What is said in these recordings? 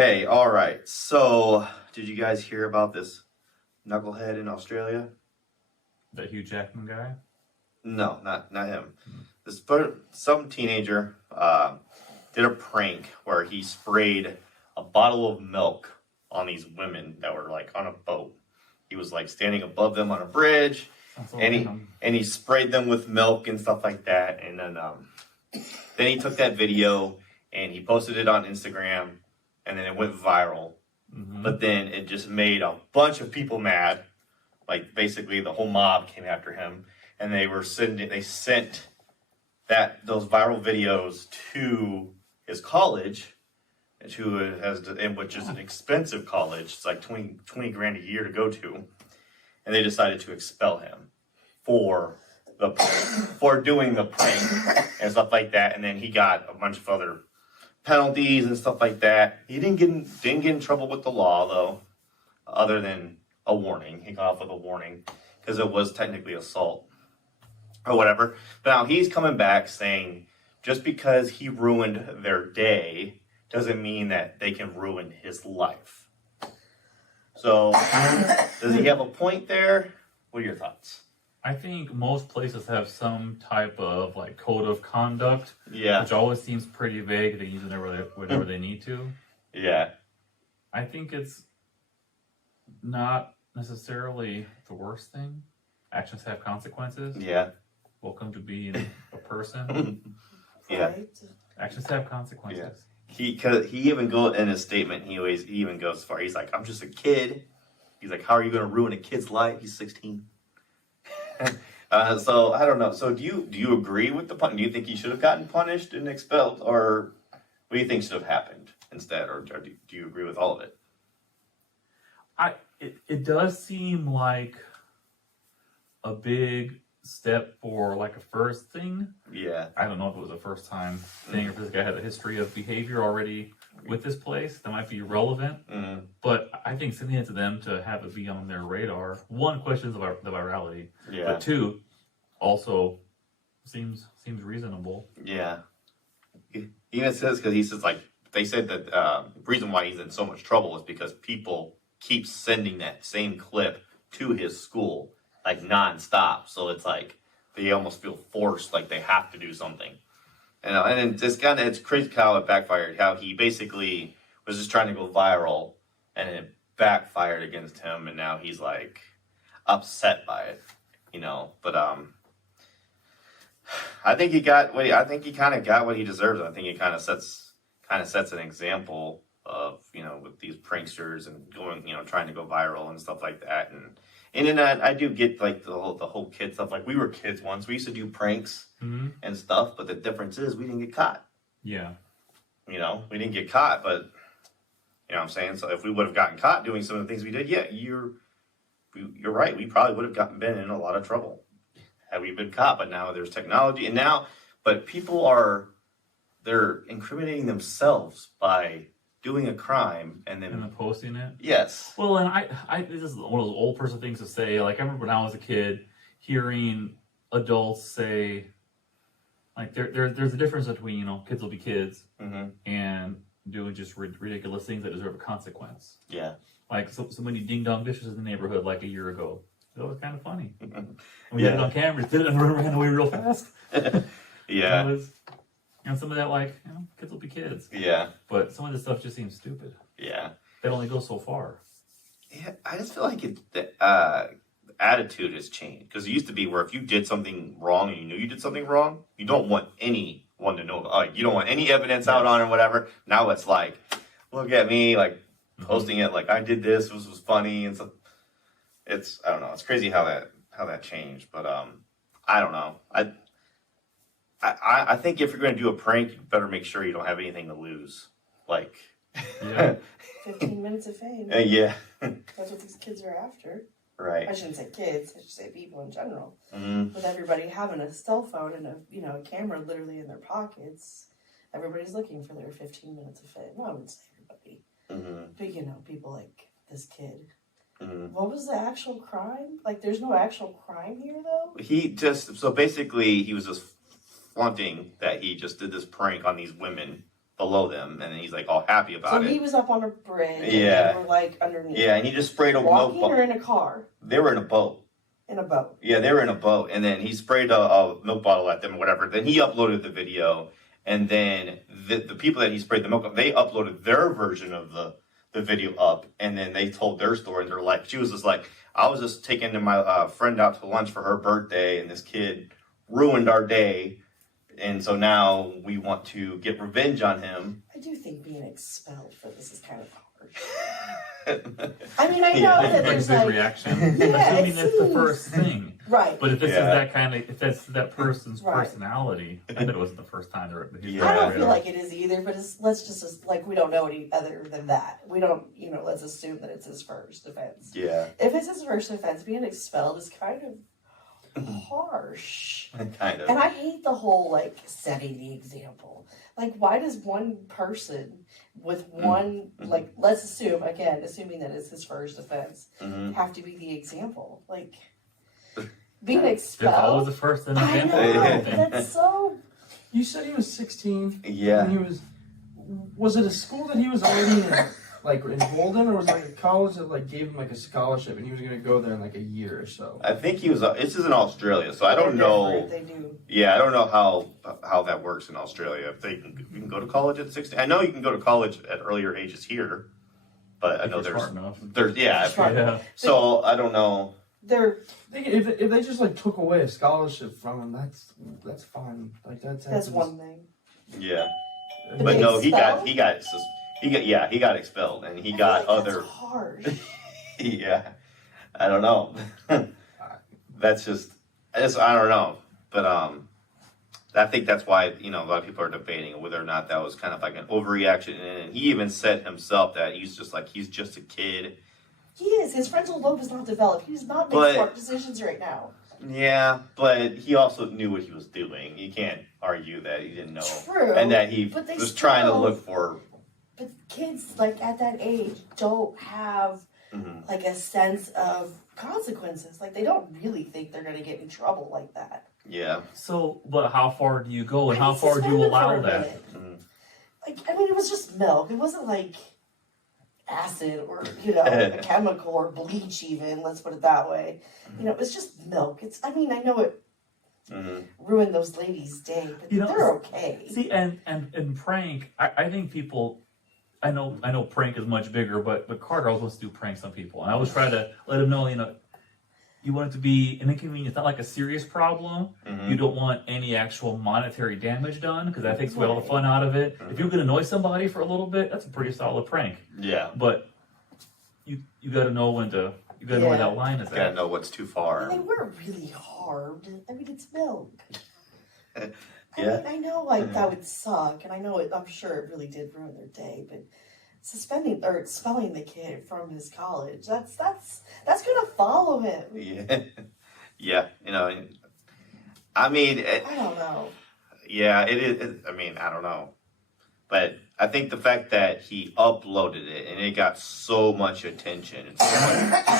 Hey, all right. So, did you guys hear about this knucklehead in Australia? The Hugh Jackman guy? No, not him. Some teenager did a prank where he sprayed a bottle of milk on these women that were like on a boat. He was like standing above them on a bridge, Sounds so and he random. and he sprayed them with milk and stuff like that. And then he took that video and he posted it on Instagram, and then it went viral. But then it just made a bunch of people mad. Like basically the whole mob came after him, and they sent those viral videos to his college, which is an expensive college. It's like 20 grand a year to go to, and they decided to expel him for for doing the prank and stuff like that. And then he got a bunch of other penalties and stuff like that. He didn't get in trouble with the law though, other than a warning. He got off with a warning because it was technically assault or whatever. But now he's coming back saying just because he ruined their day doesn't mean that they can ruin his life. So does he have a point there? What are your thoughts? I think most places have some type of like code of conduct, Yeah. which always seems pretty vague. They use it whenever they need to. Yeah. I think it's not necessarily the worst thing. Actions have consequences. Yeah. Welcome to being a person. Yeah. Right? Actions have consequences. Cause he even go in his statement. He even goes far. He's like, "I'm just a kid." He's like, "How are you going to ruin a kid's life? He's 16." So I don't know. So do you agree with the pun? Do you think he should have gotten punished and expelled, or what do you think should have happened instead, or do you agree with all of it? It does seem like a big step for like a first thing. Yeah. I don't know if it was a first time thing or if this guy had a history of behavior already with this place that might be relevant. Mm-hmm. But I think sending it to them to have it be on their radar, one, questions the virality, Yeah. but two, also seems reasonable. Yeah. He even says, because he says like they said that the reason why he's in so much trouble is because people keep sending that same clip to his school like nonstop. So it's like they almost feel forced, like they have to do something. And it's crazy how it backfired. How he basically was just trying to go viral, and it backfired against him, and now he's like upset by it, But I think he kind of got what he deserves. I think he kind of sets an example of with these pranksters and going trying to go viral and stuff like that. And then I do get like the whole kid stuff. Like we were kids once. We used to do pranks and stuff, but the difference is we didn't get caught. Yeah. We didn't get caught, but you know what I'm saying? So if we would have gotten caught doing some of the things we did, yeah, you're right. We probably would have been in a lot of trouble had we been caught. But now there's technology, and but people they're incriminating themselves by doing a crime and then posting it. Yes. Well, and I this is one of those old person things to say. Like I remember when I was a kid, hearing adults say, like there's a difference between kids will be kids and doing just ridiculous things that deserve a consequence. Yeah. Like so many ding dong dishes in the neighborhood like a year ago. That was kind of funny. We had it on camera, did it and ran away real fast. Yeah. And some of that, like, kids will be kids. Yeah. But some of this stuff just seems stupid. Yeah. That only goes so far. Yeah, I just feel like the attitude has changed. Because it used to be where if you did something wrong and you knew you did something wrong, you don't want anyone to know. Like, you don't want any evidence out on it or whatever. Now it's like, look at me, like, posting it, like, I did this, this was funny. And so I don't know. It's crazy how that changed. But I don't know. I think if you're going to do a prank, you better make sure you don't have anything to lose. Like, yeah. 15 minutes of fame. Yeah. That's what these kids are after. Right. I shouldn't say kids, I should say people in general. Mm-hmm. With everybody having a cell phone and a camera literally in their pockets, everybody's looking for their 15 minutes of fame. Well, I wouldn't say everybody. Mm-hmm. But people like this kid. Mm-hmm. What was the actual crime? Like, there's no actual crime here, though? So basically he was just flaunting that he just did this prank on these women below them, and then he's like all happy So about he it. was up on a bridge. Yeah. And they were like underneath. Yeah, and he just sprayed a milk Walking bottle. or in a car? They were in a boat. In a boat. Yeah, they were in a boat, and then he sprayed a milk bottle at them or whatever. Then he uploaded the video, and then the people that he sprayed the milk on, they uploaded their version of the video up, and then they told their story. And they're like, she was just like, I was just taking my friend out to lunch for her birthday, and this kid ruined our day, and so now we want to get revenge on him. I do think being expelled for this is kind of hard. I mean, I know that there's like a like big reaction. Yeah, Assuming it that's the seems- first thing. right. But if this Yeah. is that kind of, if that's that person's Right. personality, I bet it wasn't the first time they're. Yeah. I don't feel like it is either, but let's just like we don't know any other than that. We don't, let's assume that it's his first offense. Yeah, If it's his first offense, being expelled is kind of harsh. kind of. And I hate the whole like setting the example. Like, why does one person with one like let's assume again, assuming that it's his first offense, Mhm. have to be the example? Like being There's always expelled. the first and I example. know that's so. You said he was 16. Yeah. And he was it a school that he was already like enrolled in, or was it like a college that like gave him like a scholarship and he was gonna go there in like a year or so? I think he was. This is in Australia, so I don't they're know. different, They do. Yeah, I don't know how that works in Australia. If you can go to college at 16. I know you can go to college at earlier ages here, but I If know you're smart enough. there's yeah. Smart. Yeah. So I don't know. They're If they just like took away a scholarship from him, that's fine. Like that's one thing. Yeah, But but they no, he expelled? got expelled, and he I got feel like other. That's harsh. Yeah, I don't know. That's just I don't know, but I think that's why a lot of people are debating whether or not that was kind of like an overreaction, and he even said himself that he's just a kid. He is. His frontal lobe is not developed. He does not make But- smart decisions right now. Yeah, but he also knew what he was doing. You can't argue that he didn't know, True. and that he But they was trying to still- look for. But kids like at that age don't have Mhm. like a sense of consequences. Like they don't really think they're gonna get in trouble like that. Yeah. So, but how far do you go, and I how mean, far do you suspend him allow for a that? minute. Mhm. Like I mean, it was just milk. It wasn't like acid or a chemical or bleach even. Let's put it that way. It's just milk. I know it Mhm. ruined those ladies' day, but they're okay. See, and prank, I think people, I know prank is much bigger, but Carter always wants to do pranks on people, and I always try to let him know, you want it to be an inconvenience, not like a serious problem. Mhm. You don't want any actual monetary damage done, because that takes away all the fun out of it. If you can annoy somebody for a little bit, that's a pretty solid prank. Yeah. But you got to know when to, you got to know where that line is Gotta at. know what's too And far. they were really hard. I mean, it's milk. Yeah. I know, like that would suck, and I'm sure it really did ruin their day. But suspending or expelling the kid from his college—that's gonna follow him. Yeah. Yeah. I mean, I don't know. yeah, it is. I mean, I don't know. But I think the fact that he uploaded it and it got so much attention and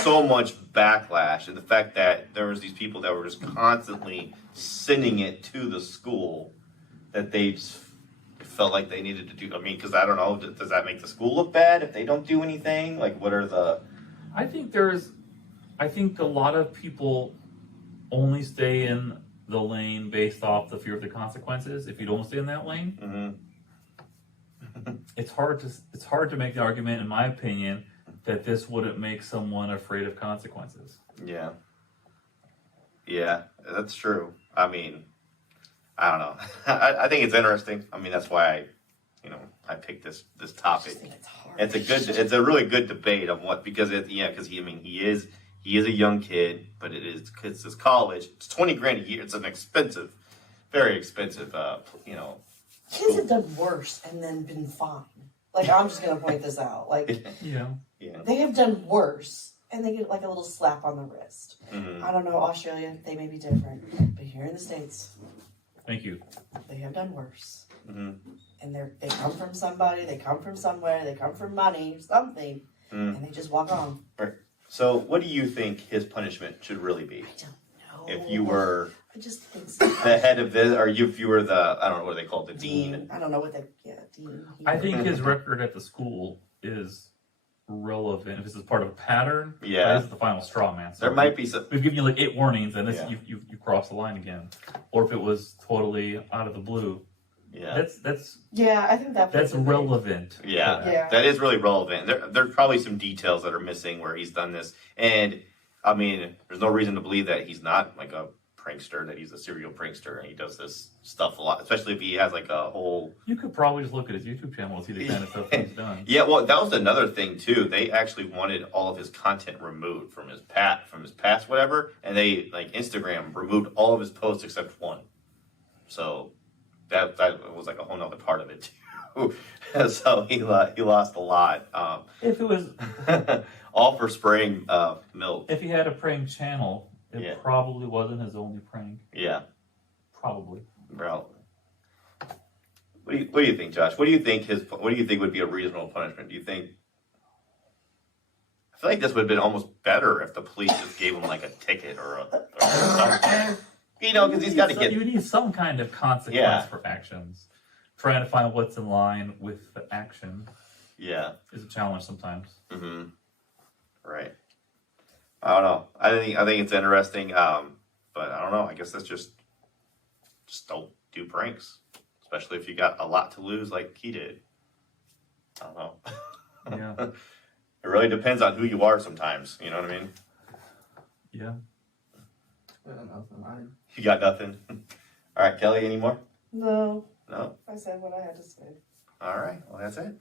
so much backlash, and the fact that there was these people that were just constantly sending it to the school that they just felt like they needed to do. I mean, because I don't know, does that make the school look bad if they don't do anything? Like, what are the? I think a lot of people only stay in the lane based off the fear of the consequences. If you don't stay in that lane, Mhm. it's hard to make the argument, in my opinion, that this wouldn't make someone afraid of consequences. Yeah. Yeah, that's true. I mean, I don't know. I think it's interesting. I mean, that's why I picked this I just topic. think it's hard. It's a really good debate on because he is a young kid, but it's his college. It's $20,000 a year. It's an expensive, very expensive, Kids have done worse and then been fine. Like I'm just gonna point this out. Like Yeah. Yeah. they have done worse and they get like a little slap on the wrist. Mhm. I don't know, Australia, they may be different, but here in the States, Thank you. they have done worse. Mhm. And they come from somebody, they come from somewhere, they come from money, something, Mm. and they just walk on. So, what do you think his punishment should really be? I don't know. If you were I just think so. The head of this, or if you were the, I don't know what they call it, the dean. I don't know what they, dean. I think his record at the school is relevant if this is part of a pattern. Yeah. This is the final straw, man. So There might be some. we've given you like 8 warnings, and this Yeah. you crossed the line again. Or if it was totally out of the blue, Yeah. that's Yeah, I think that. that's plays a big- relevant. Yeah. Yeah. That is really relevant. There's probably some details that are missing where he's done this. And I mean, there's no reason to believe that he's not like a prankster, that he's a serial prankster, and he does this stuff a lot, especially if he has like a whole. You could probably just look at his YouTube channel and see the kind of stuff he's done. Yeah, well, that was another thing too. They actually wanted all of his content removed from his past whatever, and they like Instagram removed all of his posts except one. So that was like a whole nother part of it too. So he lost a lot. If it was, All for spraying milk. if he had a prank channel, it Yeah. probably wasn't his only prank. Yeah, Probably. bro. What do you think, Josh? What do you think would be a reasonable punishment? Do you think? I feel like this would have been almost better if the police just gave him like a ticket or something. You know, because he's got to get. You need some kind of consequence Yeah. for actions. Trying to find what's in line with the action Yeah. is a challenge sometimes. Mm-hmm. Right. I don't know. I think it's interesting. But I don't know. I guess that's just don't do pranks, especially if you got a lot to lose like he did. I don't know. Yeah. It really depends on who you are sometimes. You know what I mean? Yeah. Nothing. You got nothing. All right, Kelly. Any more? No, No. I said what I had to say. All right. Well, that's it.